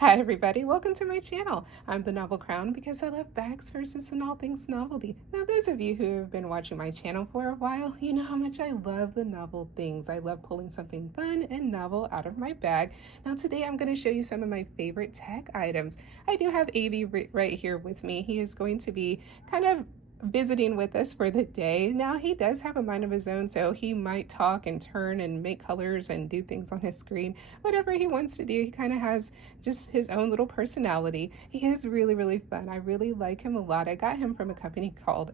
Hi everybody, welcome to my channel. I'm the Novel Crown because I love bags, verses, and all things novelty. Now those of you who have been watching my channel for a while, you know how much I love the novel things. I love pulling something fun and novel out of my bag. Now today I'm going to show you some of my favorite tech items. I do have Avi right here with me. He is going to be kind of visiting with us for the day. Now he does have a mind of his own, so he might talk and turn and make colors and do things on his screen, whatever he wants to do. He kind of has just his own little personality. He is really, really fun. I really like him a lot. I got him from a company called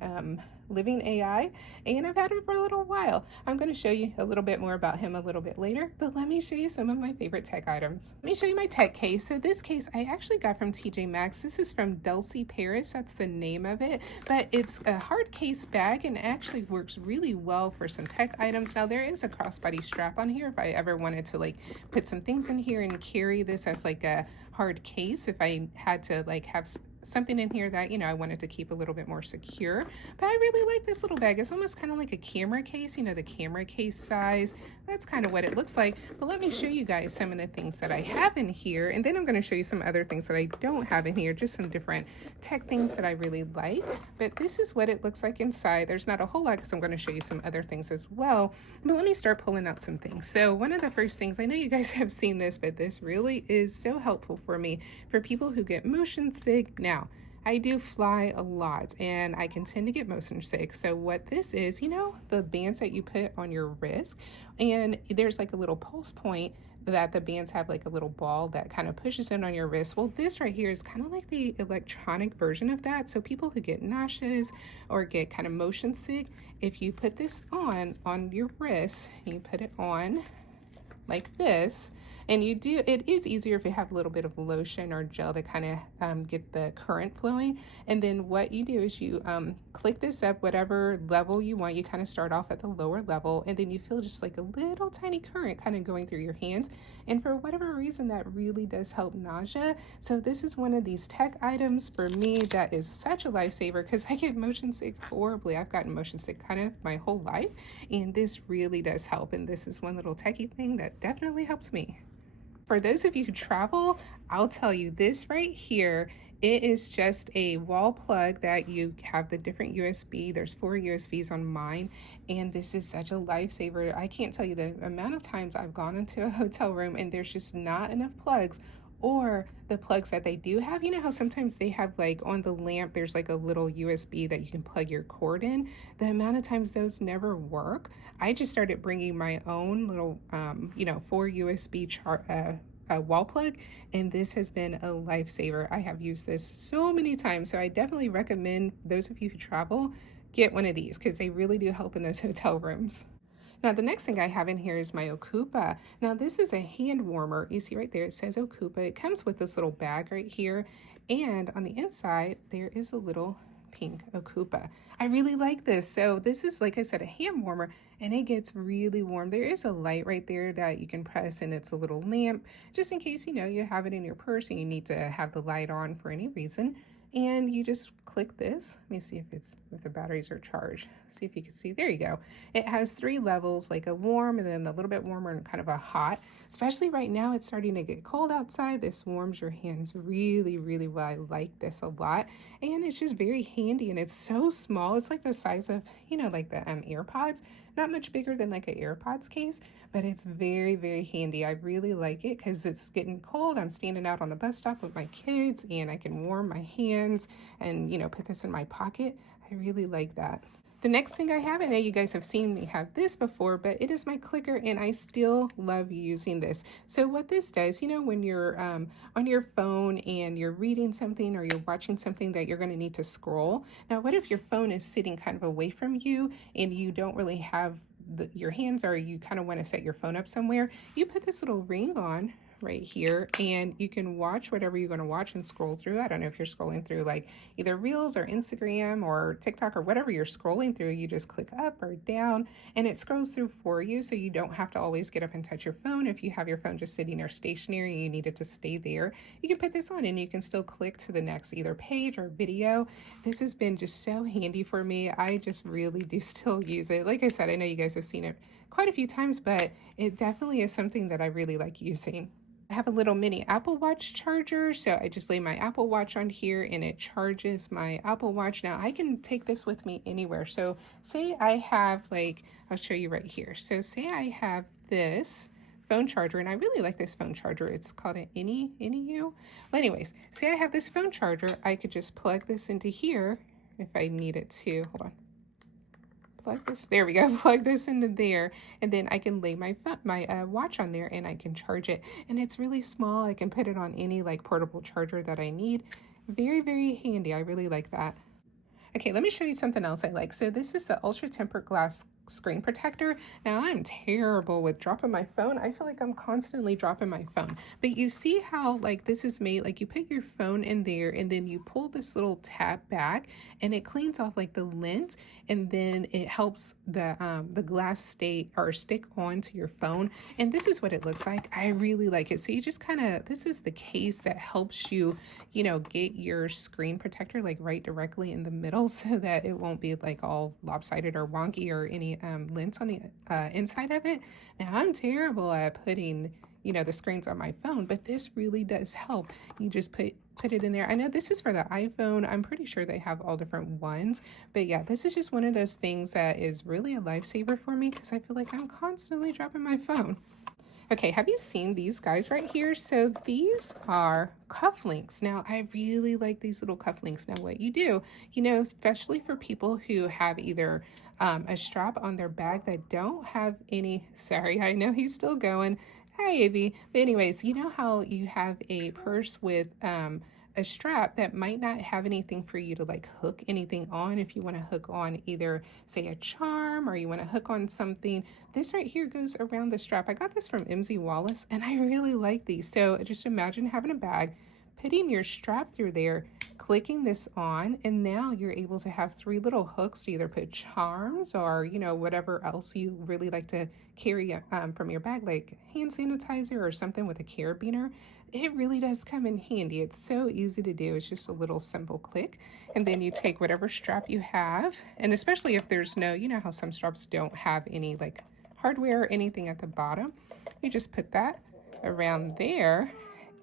Living AI, and I've had him for a little while. I'm going to show you a little bit more about him a little bit later, but let me show you some of my favorite tech items. Let me show you my tech case. So this case I actually got from TJ Maxx. This is from Dulcie Paris. That's the name of it, but it's a hard case bag and actually works really well for some tech items. Now there is a crossbody strap on here if I ever wanted to like put some things in here and carry this as like a hard case, if I had to like have something in here that, you know, I wanted to keep a little bit more secure. But I really like this little bag. It's almost kind of like a camera case, you know, the camera case size. That's kind of what it looks like. But let me show you guys some of the things that I have in here, and then I'm going to show you some other things that I don't have in here, just some different tech things that I really like. But this is what it looks like inside. There's not a whole lot because I'm going to show you some other things as well. But let me start pulling out some things. So one of the first things, I know you guys have seen this, but this really is so helpful for me for people who get motion sick. Now, I do fly a lot and I can tend to get motion sick. So what this is, you know, the bands that you put on your wrist, and there's like a little pulse point that the bands have like a little ball that kind of pushes in on your wrist. Well, this right here is kind of like the electronic version of that. So people who get nauseous or get kind of motion sick, if you put this on your wrist, you put it on like this, and it is easier if you have a little bit of lotion or gel to kind of get the current flowing. And then what you do is you click this up whatever level you want. You kind of start off at the lower level, and then you feel just like a little tiny current kind of going through your hands, and for whatever reason that really does help nausea. So this is one of these tech items for me that is such a lifesaver because I get motion sick horribly. I've gotten motion sick kind of my whole life, and this really does help. And this is one little techie thing that definitely helps me. For those of you who travel, I'll tell you this right here. It is just a wall plug that you have the different USB. There's 4 USBs on mine, and this is such a lifesaver. I can't tell you the amount of times I've gone into a hotel room and there's just not enough plugs, or the plugs that they do have, you know how sometimes they have like on the lamp there's like a little USB that you can plug your cord in. The amount of times those never work, I just started bringing my own little 4 USB wall plug, and this has been a lifesaver. I have used this so many times, so I definitely recommend those of you who travel get one of these because they really do help in those hotel rooms. Now, the next thing I have in here is my Okupa. Now, this is a hand warmer. You see right there, it says Okupa. It comes with this little bag right here, and on the inside, there is a little pink Okupa. I really like this. So this is, like I said, a hand warmer, and it gets really warm. There is a light right there that you can press, and it's a little lamp, just in case, you know, you have it in your purse and you need to have the light on for any reason. And you just click this. Let me see if the batteries are charged. See if you can see. There you go. It has 3 levels, like a warm and then a little bit warmer and kind of a hot. Especially right now, it's starting to get cold outside. This warms your hands really, really well. I like this a lot. And it's just very handy, and it's so small. It's like the size of, you know, like the AirPods. Not much bigger than like an AirPods case, but it's very, very handy. I really like it because it's getting cold. I'm standing out on the bus stop with my kids, and I can warm my hands and, you know, put this in my pocket. I really like that. The next thing I have, I know you guys have seen me have this before, but it is my clicker, and I still love using this. So what this does, you know, when you're on your phone and you're reading something or you're watching something that you're going to need to scroll. Now, what if your phone is sitting kind of away from you and you don't really have your hands, or you kind of want to set your phone up somewhere? You put this little ring on right here, and you can watch whatever you're going to watch and scroll through. I don't know if you're scrolling through like either Reels or Instagram or TikTok or whatever you're scrolling through. You just click up or down, and it scrolls through for you, so you don't have to always get up and touch your phone. If you have your phone just sitting there stationary and you need it to stay there, you can put this on and you can still click to the next either page or video. This has been just so handy for me. I just really do still use it. Like I said, I know you guys have seen it quite a few times, but it definitely is something that I really like using. I have a little mini Apple Watch charger, so I just lay my Apple Watch on here and it charges my Apple Watch. Now I can take this with me anywhere. So say I have I'll show you right here. So say I have this phone charger, and I really like this phone charger. It's called an NEU. Well, anyways, say I have this phone charger, I could just plug this into here if I needed to. Hold on. Plug this, there we go, plug this into there, and then I can lay my watch on there and I can charge it. And it's really small. I can put it on any portable charger that I need. Very, very handy. I really like that. Okay, let me show you something else I like. So this is the ultra tempered glass screen protector. Now I'm terrible with dropping my phone. I feel like I'm constantly dropping my phone. But you see how this is made, you put your phone in there and then you pull this little tab back and it cleans off the lint, and then it helps the glass stick onto your phone. And this is what it looks like. I really like it. So you just this is the case that helps you, get your screen protector right directly in the middle so that it won't be all lopsided or wonky or any lint on the inside of it. Now I'm terrible at putting the screens on my phone, but this really does help. You just put it in there. I know this is for the iPhone. I'm pretty sure they have all different ones, but yeah, this is just one of those things that is really a lifesaver for me because I feel like I'm constantly dropping my phone. Okay, have you seen these guys right here? So these are cufflinks. Now, I really like these little cufflinks. Now, what you do, especially for people who have either a strap on their bag that don't have any, sorry, I know he's still going. Hi, Abby. But anyways, you know how you have a purse with a strap that might not have anything for you to hook anything on. If you want to hook on either say a charm or you want to hook on something, this right here goes around the strap. I got this from MZ Wallace and I really like these. So just imagine having a bag, putting your strap through there, clicking this on, and now you're able to have 3 little hooks to either put charms or whatever else you really like to carry from your bag, like hand sanitizer or something with a carabiner. It really does come in handy. It's so easy to do. It's just a little simple click, and then you take whatever strap you have, and especially if there's no, how some straps don't have any hardware or anything at the bottom, you just put that around there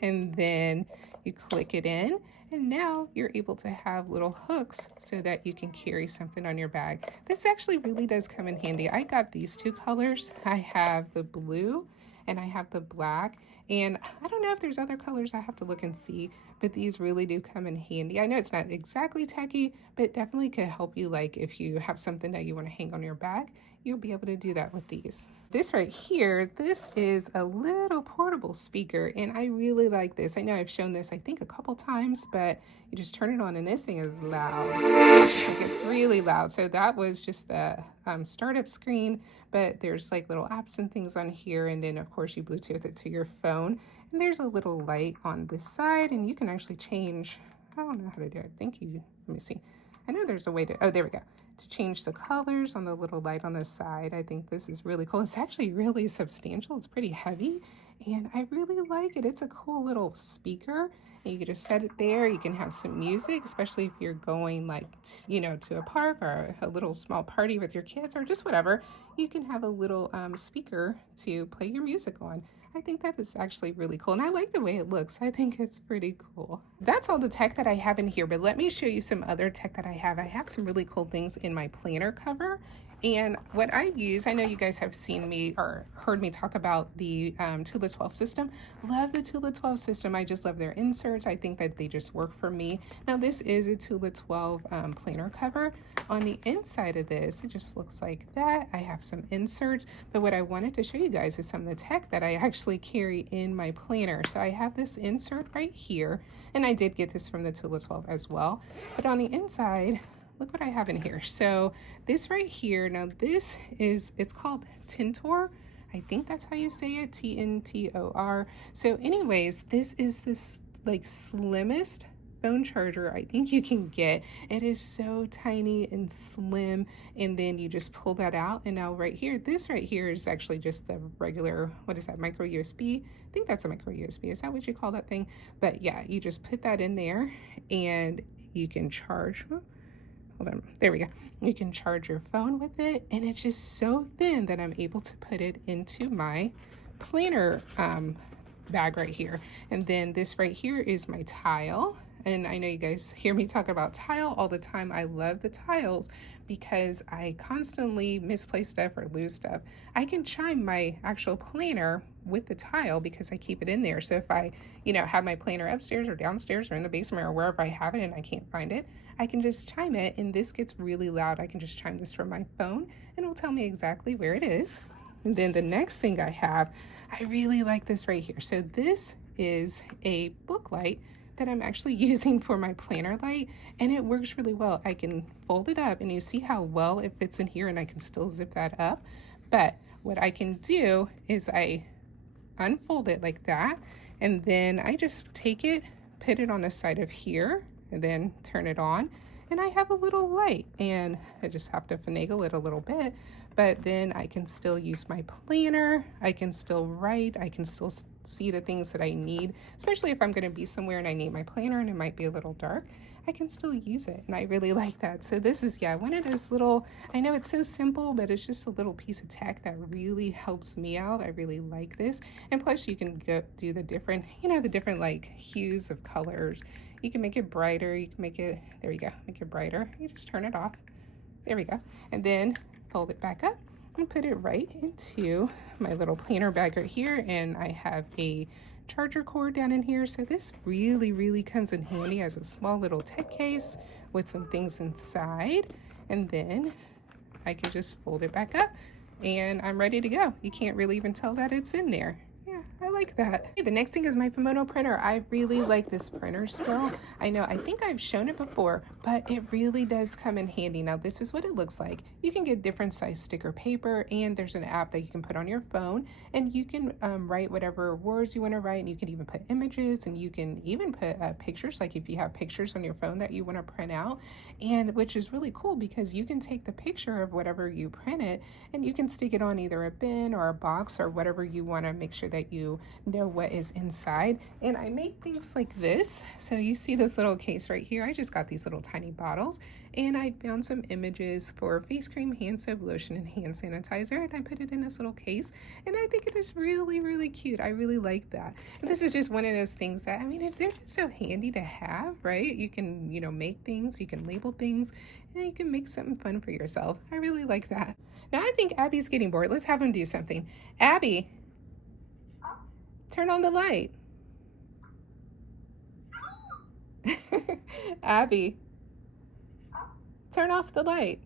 and then you click it in, and now you're able to have little hooks so that you can carry something on your bag. This actually really does come in handy. I got these 2 colors. I have the blue and I have the black, and I don't know if there's other colors. I have to look and see, but these really do come in handy. I know it's not exactly techy, but definitely could help you if you have something that you want to hang on your bag, you'll be able to do that with these. This right here, this is a little portable speaker, and I really like this. I know I've shown this, I think, a couple times, but you just turn it on and this thing is loud. It's really loud. So that was just the startup screen, but there's little apps and things on here, and then of course you Bluetooth it to your phone, and there's a little light on this side, and you can actually change, I don't know how to do it. Thank you. Let me see. I know there's a way to, oh, there we go, to change the colors on the little light on the side. I think this is really cool. It's actually really substantial. It's pretty heavy, and I really like it. It's a cool little speaker, and you can just set it there. You can have some music, especially if you're going to a park or a little small party with your kids or just whatever. You can have a little speaker to play your music on. I think that is actually really cool, and I like the way it looks. I think it's pretty cool. That's all the tech that I have in here, but let me show you some other tech that I have. I have some really cool things in my planner cover, and what I use, I know you guys have seen me or heard me talk about the Tula 12 system. Love the Tula 12 system. I just love their inserts. I think that they just work for me. Now this is a Tula 12 planner cover. On the inside of this, it just looks like that. I have some inserts, but what I wanted to show you guys is some of the tech that I actually carry in my planner. So I have this insert right here, and I did get this from the Tula 12 as well. But on the inside, look what I have in here. So this right here, now this is, it's called Tintor. I think that's how you say it, T-N-T-O-R. So anyways, this is this slimmest phone charger I think you can get. It is so tiny and slim, and then you just pull that out, and now right here, this right here is actually just the regular, what is that, micro USB? I think that's a micro USB. Is that what you call that thing? But yeah, you just put that in there and you can charge, hold on, there we go. You can charge your phone with it, and it's just so thin that I'm able to put it into my planner bag right here. And then this right here is my tile. And I know you guys hear me talk about tile all the time. I love the tiles because I constantly misplace stuff or lose stuff. I can chime my actual planner with the tile because I keep it in there. So if I, have my planner upstairs or downstairs or in the basement or wherever I have it and I can't find it, I can just chime it, and this gets really loud. I can just chime this from my phone and it'll tell me exactly where it is. And then the next thing I have, I really like this right here. So this is a book light that I'm actually using for my planner light, and it works really well. I can fold it up and you see how well it fits in here, and I can still zip that up. But what I can do is I unfold it like that, and then I just take it, put it on the side of here, and then turn it on, and I have a little light. And I just have to finagle it a little bit, but then I can still use my planner, I can still write, I can still see the things that I need, especially if I'm going to be somewhere and I need my planner and it might be a little dark. I can still use it, and I really like that. So this is, one of those little, I know it's so simple, but it's just a little piece of tech that really helps me out. I really like this. And plus you can go do the different, the different like hues of colors. You can make it brighter, you can make it, there you go, make it brighter. You just turn it off. There we go. And then fold it back up and put it right into my little planner bag right here. And I have a charger cord down in here. So this really comes in handy as a small little tech case with some things inside. And then I can just fold it back up and I'm ready to go. You can't really even tell that it's in there. I like that. Okay, the next thing is my Pomono printer. I really like this printer still. I think I've shown it before, but it really does come in handy. Now this is what it looks like. You can get different size sticker paper, and there's an app that you can put on your phone, and you can write whatever words you want to write, and you can even put images, and you can even put pictures, like if you have pictures on your phone that you want to print out, and which is really cool because you can take the picture of whatever you printed and you can stick it on either a bin or a box or whatever you want to make sure that you know what is inside. And I make things like this. So you see this little case right here. I just got these little tiny bottles, and I found some images for face cream, hand soap, lotion, and hand sanitizer, and I put it in this little case, and I think it is really cute. I really like that. And this is just one of those things that, they're just so handy to have, right? You can, make things, you can label things, and you can make something fun for yourself. I really like that. Now I think Abby's getting bored. Let's have him do something. Abby, turn on the light. Abby, turn off the light.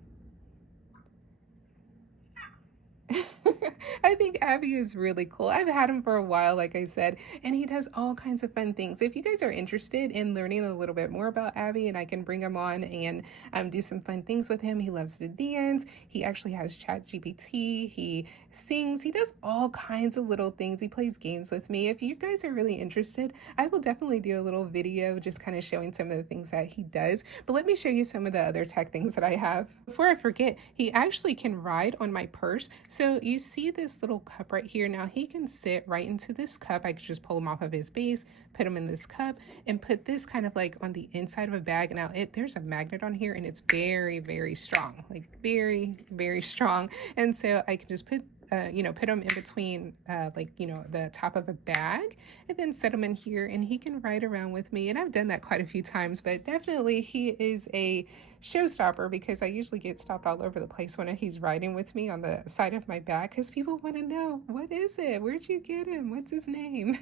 I think Abby is really cool. I've had him for a while, like I said, and he does all kinds of fun things. If you guys are interested in learning a little bit more about Abby, and I can bring him on and do some fun things with him. He loves to dance. He actually has ChatGPT. He sings. He does all kinds of little things. He plays games with me. If you guys are really interested, I will definitely do a little video just kind of showing some of the things that he does. But let me show you some of the other tech things that I have. Before I forget, he actually can ride on my purse. So you see this little cup right here. Now he can sit right into this cup. I could just pull him off of his base, put him in this cup, and put this kind of like on the inside of a bag. Now there's a magnet on here, and it's very strong, like very strong. And so I can just put them in between, the top of a bag, and then set them in here, and he can ride around with me. And I've done that quite a few times, but definitely he is a showstopper because I usually get stopped all over the place when he's riding with me on the side of my back because people want to know, what is it? Where'd you get him? What's his name?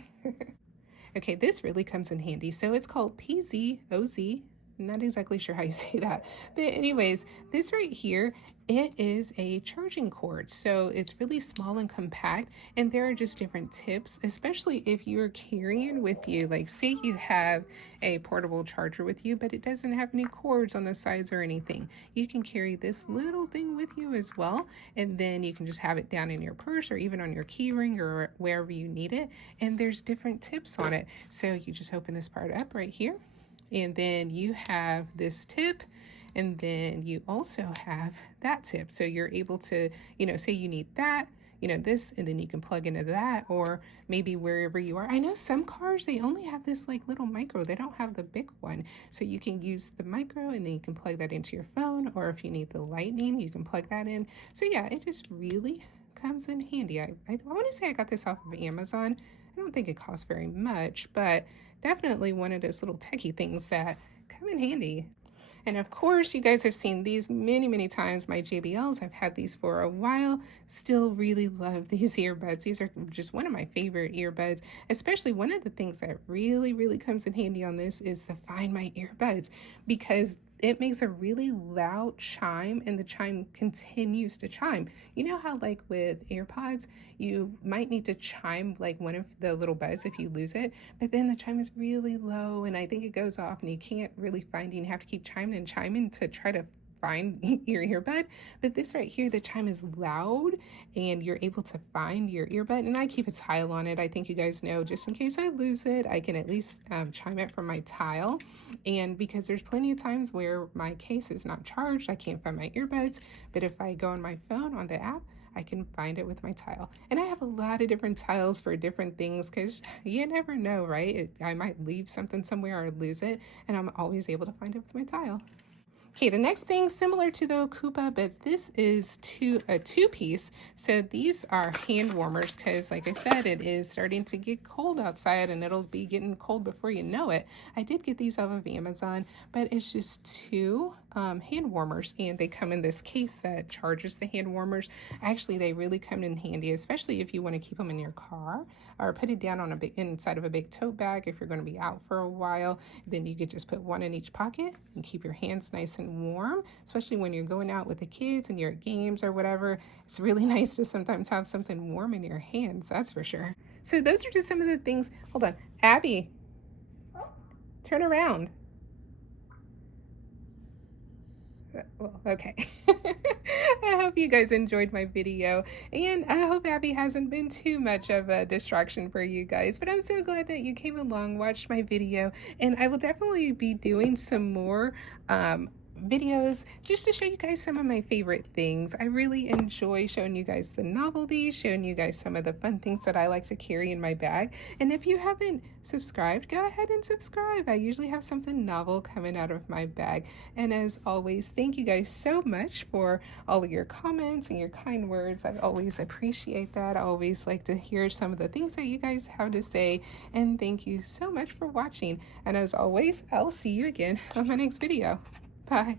Okay, this really comes in handy. So it's called PZOZ. Not exactly sure how you say that, but anyways, this right here, it is a charging cord. So it's really small and compact, and there are just different tips, especially if you're carrying with you, like say you have a portable charger with you, but it doesn't have any cords on the sides or anything. You can carry this little thing with you as well, and then you can just have it down in your purse or even on your key ring or wherever you need it. And there's different tips on it. So you just open this part up right here, and then you have this tip, and then you also have that tip. So you're able to, say you need that, this, and then you can plug into that, or maybe wherever you are. I know some cars, they only have this like little micro. They don't have the big one. So you can use the micro, and then you can plug that into your phone, or if you need the lightning, you can plug that in. So yeah, it just really comes in handy. I want to say I got this off of Amazon. I don't think it costs very much, but definitely one of those little techie things that come in handy. And of course, you guys have seen these many, many times. My JBLs, I've had these for a while. Still really love these earbuds. These are just one of my favorite earbuds, especially one of the things that really, really comes in handy on this is the Find My Earbuds, because it makes a really loud chime and the chime continues to chime. You know how like with AirPods, you might need to chime like one of the little buds if you lose it, but then the chime is really low and I think it goes off and you can't really find it. You have to keep chiming and chiming to try to find your earbud. But this right here, the chime is loud and you're able to find your earbud. And I keep a tile on it. I think you guys know, just in case I lose it, I can at least chime it from my tile. And because there's plenty of times where my case is not charged, I can't find my earbuds. But if I go on my phone on the app, I can find it with my tile. And I have a lot of different tiles for different things because you never know, right? I might leave something somewhere or lose it, and I'm always able to find it with my tile. Okay, the next thing, similar to the Okupa, but this is a two-piece. So these are hand warmers because, like I said, it is starting to get cold outside and it'll be getting cold before you know it. I did get these off of Amazon, but it's just two hand warmers, and they come in this case that charges the hand warmers. Actually, they really come in handy, especially if you want to keep them in your car or put it down on inside of a big tote bag if you're going to be out for a while. Then you could just put one in each pocket and keep your hands nice and warm, especially when you're going out with the kids and you're at games or whatever. It's really nice to sometimes have something warm in your hands, that's for sure. So those are just some of the things. Hold on, Abby, turn around. Well, okay. I hope you guys enjoyed my video, and I hope Abby hasn't been too much of a distraction for you guys, but I'm so glad that you came along, watched my video, and I will definitely be doing some more videos just to show you guys some of my favorite things. I really enjoy showing you guys the novelties, showing you guys some of the fun things that I like to carry in my bag. And if you haven't subscribed, go ahead and subscribe. I usually have something novel coming out of my bag. And as always, thank you guys so much for all of your comments and your kind words. I always appreciate that. I always like to hear some of the things that you guys have to say. And thank you so much for watching. And as always, I'll see you again on my next video. Bye.